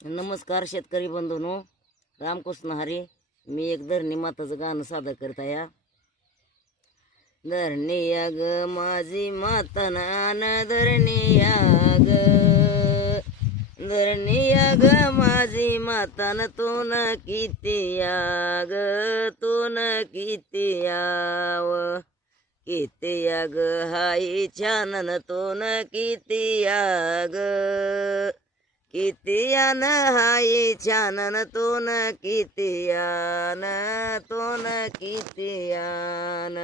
नमस्कार शेतकरी बंधूंनो, रामकृष्ण हरी. मी एक धरणी माताचं गाणं सादर करत आहे. धरणी या ग माझी माता नान, धरणी या ग, धरणी या ग माझी माता न तो न किती या ग, तो न किती याव, किती या ग हाई छान न तो न किती या ग, किती यान हाई छानन तो न किती यान, तो न किती यान,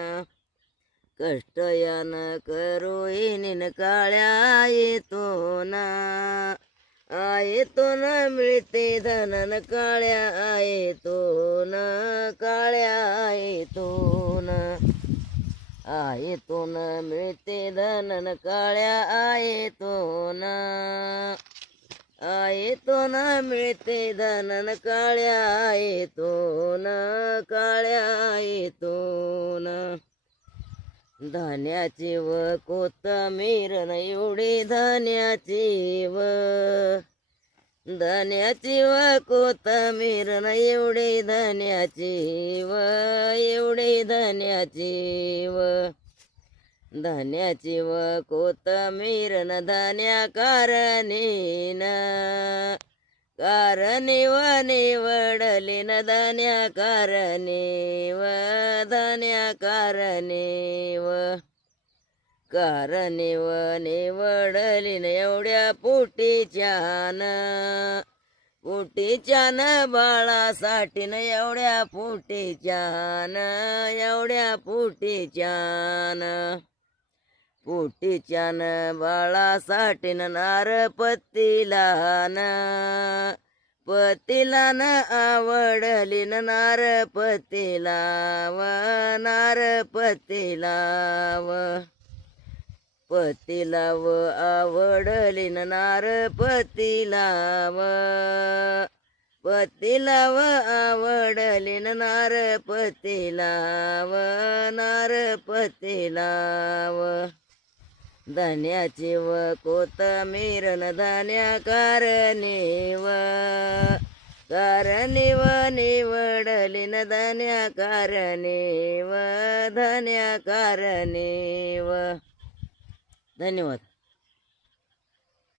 कष्ट यान करू येईन काळ्या येतो ना, येतो न मिळते धनन काळ्या येतो न, काळ्या येतो न, येतो न मिळते धनन काळ्या येतो ना, येतो न मिळते धनन काळ्या येतो न, काळ्या येतो न, धान्याची व कोथमीर न एवढी धान्याची व, धान्याची व कोथमीर न एवढी धान्याची व, एवढी धान्याची व, धान्याची व कोथमीर न धान्या कारणी न, कारणी व निवडली न धान्या कारणी व, धान्या कारणी व, कारणी व निवडली न एवढ्या पोटीच्यान, पोटीच्यान बाळासाठी न एवढ्या पोटीच्यान, एवढ्या पोटीच्यान, पोटीच्यान बाळासाठी नार पतीला न, पतीला न आवडली न नार पतीला व, नार पतीला व, पतीला व आवडली न नार पतीला व, पतीला व आवडली न नार पतीला व, नार पतीला व, धान्याची व कोथमीर न धान्या कारणी व, कारणी व निवडली न धान्या कारणी व, धान्या कारणी व. धन्यवाद.